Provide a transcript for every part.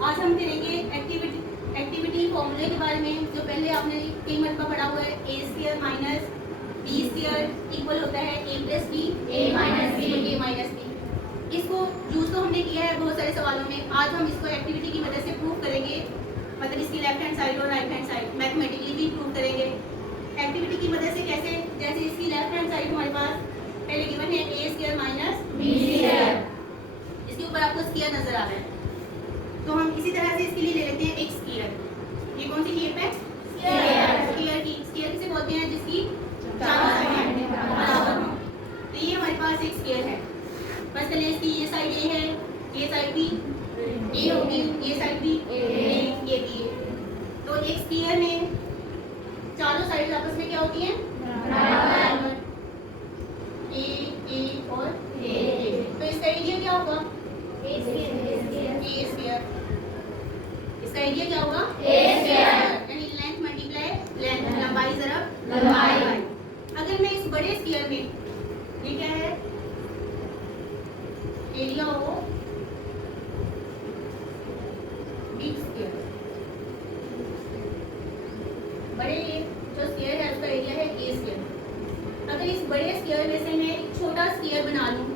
आज हम करेंगे एक्टिविटी फॉर्मूले के बारे में, जो पहले आपने कई मरतबा पढ़ा हुआ है। A square minus B square equal होता है A plus B A minus B. इसको यूज तो हमने किया है बहुत सारे सवालों में। आज हम इसको एक्टिविटी की मदद से प्रूव करेंगे, मतलब इसकी लेफ्ट हैंड साइड और राइट हैंड साइड मैथमेटिकली भी प्रूव करेंगे। एक्टिविटी की मदद से कैसे? जैसे इसकी लेफ्ट हैंड साइड हमारे पास पहले गिवन है A square minus B square, इसके ऊपर आपको स्क्वायर नजर आ रहा है, तो हम इसी तरह से इसके लिए ले लेते हैं एक स्फीयर। ये कौन सी शेप है? स्फीयर की। स्फीयर किसे बोलते हैं? जिसकी चारों साइड बराबर हो। तो ये हमारे पास एक स्फीयर है। बस चलिए, इसकी ये साइड ए है, ये साइड भी ए होगी, ये साइड भी ये भी है। तो एक स्फीयर में चारों साइड आपस में क्या होती हैं? बराबर। ए और ए। तो इसका एरिया क्या होगा? ए स्क्वायर। इसका एरिया क्या होगा? ए स्क्वायर। यानी लेंथ मल्टीप्लाई लेंथ, लंबाई ज़रब लंबाई। अगर मैं इस बड़े स्क्वायर में, ये क्या है? एरिया हो बिग स्क्वायर। बड़े ये जो स्क्वायर है उसका एरिया है ए स्क्वायर। अगर इस बड़े स्क्वायर में से मैं एक छोटा स्क्वायर बना लूं,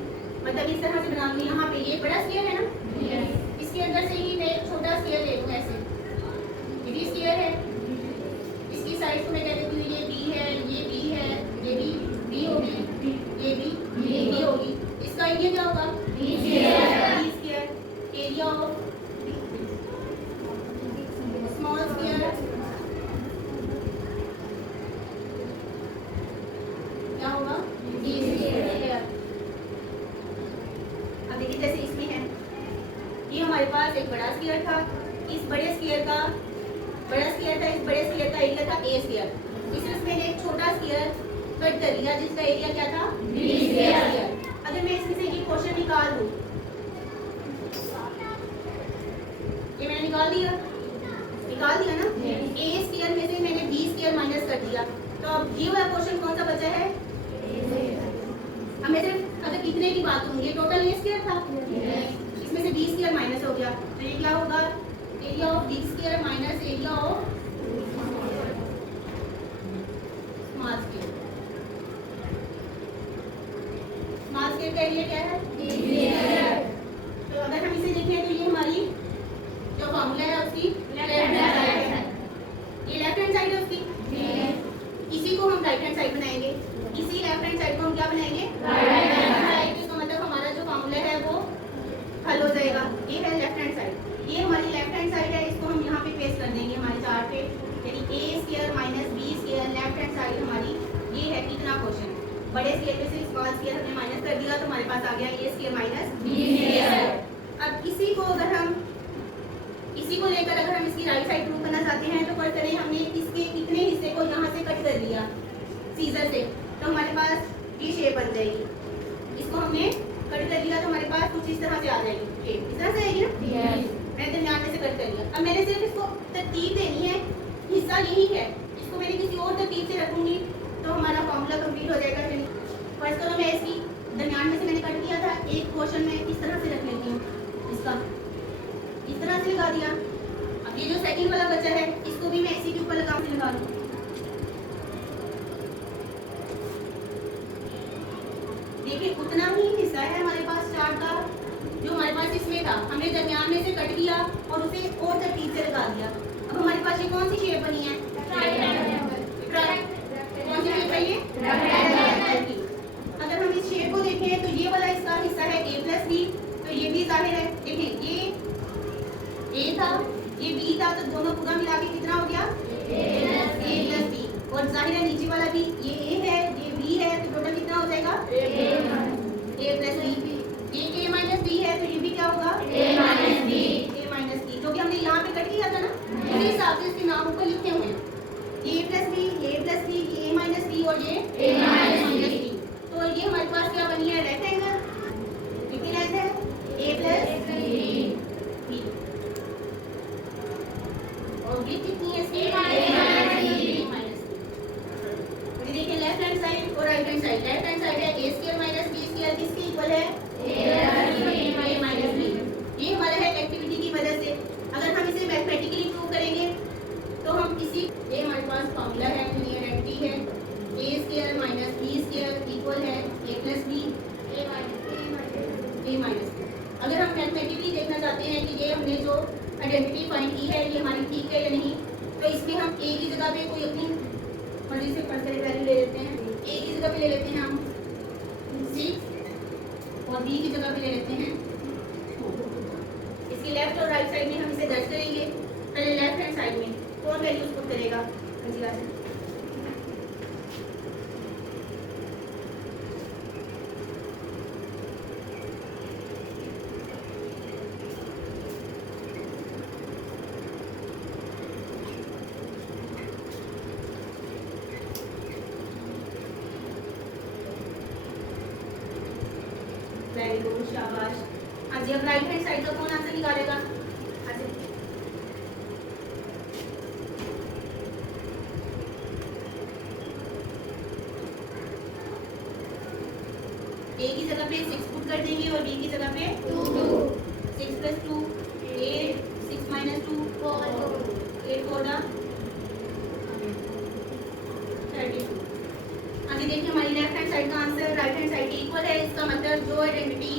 मतलब इस तरह से बना लूं, यहाँ पे ये बड़ा स्क्वायर है ना, इसके अंदर से ही मैं एक छोटा स्क्वायर ले लूं ऐसे, ये भी स्क्वायर है। इसकी साइड को मैं कह देती हूँ ये बी है, ये बी है, ये भी बी होगी, ये भी बी होगी। इसका एरिया क्या होगा? B square. Area of small square क्या होगा? B square. अब देखिए, जैसे इसमें है, ये हमारे पास एक बड़ा स्क्वायर था, इस बड़े स्क्वायर का बड़ा स्क्वायर था, इस बड़े स्क्वायर का एरिया था ए स्क्वायर। इसमें मैंने एक छोटा स्क्वायर कट कर लिया जिसका एरिया क्या था? B square. अगर मैं इसमें से ये क्वेश्चन निकाल दूं, ये मैंने निकाल दिया ना, ए स्क्वायर में से मैंने बी स्क्वायर माइनस कर दिया, तो अब ये वाला क्वेश्चन कौन सा बचा है? अब मैं सिर्फ अगर इतने की बात करूँ, ये टोटल ए स्क्वायर था, इसमें से बी स्क्वायर माइनस हो गया, तो ये क्या होगा? Area of B square minus area of small square. Small square का एरिया क्या है? B square. तो अगर हम इसे देखें तो ये हमारी जो फॉर्मूला है उसकी लेफ्ट हैंड साइड है, ये लेफ्ट हैंड साइड है उसकी। इसी को हम राइट हैंड साइड बनाएंगे, इसी लेफ्ट हैंड साइड को हम क्या बनाएंगे? Right hand side. इसका मतलब हमारा जो फॉर्मूला है वो हल हो जाएगा। ये है लेफ्ट हैंड साइड, ये हमारी लेफ्ट हैंड साइड है, इसको हम यहाँ पे पेस्ट कर देंगे हमारे चार्ट पे, यानी A square minus B square left hand side हमारी ये है। कितना क्वेश्चन? बड़े स्क्वायर में से स्मॉल स्क्वायर हमने माइनस कर दिया, तो हमारे पास आ गया ए स्क्वायर माइनस बी स्क्वायर। अब इसी को लेकर अगर हम इसकी राइट साइड प्रूव करना चाहते हैं तो कर करें, हमने इसके इतने हिस्से को यहाँ से कट कर लिया सीजर से, तो हमारे पास ये शेप बन जाएगी। इसको हमने कट कर लिया तो हमारे पास कुछ इस तरह से आ जाएगी, इस तरह से आएगी ना। मैंने दरमियान में से कट कर लिया। अब मैंने सिर्फ इसको तरतीब देनी है, हिस्सा यही है, इसको मैंने किसी और तरतीब से रखूंगी तो हमारा फॉर्मूला कंप्लीट हो जाएगा। फर्स्ट करो, मैं इसकी दरमियान में से मैंने कट किया था, एक क्वेश्चन में इस तरह से रख लेती हूँ, इसका इस तरह से लगा दिया। अब ये जो सेकंड वाला बचा है इसको भी मैं इसी के ऊपर लगा लूँ। देखिए, उतना ही हिस्सा है हमारे पास चार्ट का जो हमारे पास इसमें था, हमने दरमियान में से कट किया और उसे और तरतीब से लगा दिया। अब हमारे पास ये कौन सी शेप बनी है? कौन सी शेप है ये? अगर हम इस शेप को देखें तो ये वाला इसका हिस्सा है ए प्लस बी, तो ये भी जाहिर है। देखें, ये ए था, ये बी था, तो दोनों पूरा मिला के कितना हो गया? ए प्लस बी। और जाहिर है नीचे वाला भी, ये ए है, ये बी है, तो टोटल कितना हो जाएगा? ए प्लस बी। ये ए माइनस बी है, तो ये भी क्या होगा? ए माइनस बी, जो कि हमने यहाँ पे कट किया था ना, इसी हिसाब से इसके नाम ऊपर लिखे हुए हैं। ये ए प्लस बी, ये ए माइनस बी और ये ए माइनस बी। तो ये हमारे पास क्या बनी है? रेक्टेंगल। कितनी लेंथ है? A plus B. और ये कितनी है? ए माइनस बी। देखिए, लेफ्ट हैंड साइड और right hand side. Left hand side है A square minus B square, किसके इक्वल है? ए माइनस बी। ये हमारा है एक्टिविटी की मदद से। आइडेंटिटी फाइंड की है, ये हमारी ठीक है या नहीं। तो इसमें हम ए की जगह पे कोई अपनी मर्जी से परसेंट वैल्यू ले लेते हैं। ए की जगह पे ले लेते हैं हम 6 और बी की जगह पे ले लेते हैं 2। इसकी लेफ्ट और राइट साइड में हम इसे दर्ज करेंगे। पहले लेफ्ट हैंड साइड में कौन वैल्यूज पुट करेगा? कंसीडर से वेरी गुड, शाबाश। हाँ जी, अब राइट हैंड साइड का कौन आंसर निकालेगा? हाँ जी, ए की जगह पे 6 पुट कर देंगे और बी की जगह पे 2। 6 + 2 8, 6 - 2 4, 8 4 32। हाँ जी, देखिए हमारी लेफ्ट हैंड साइड का आंसर राइट हैंड साइड के इक्वल है। इसका मतलब जो आइडेंटिटी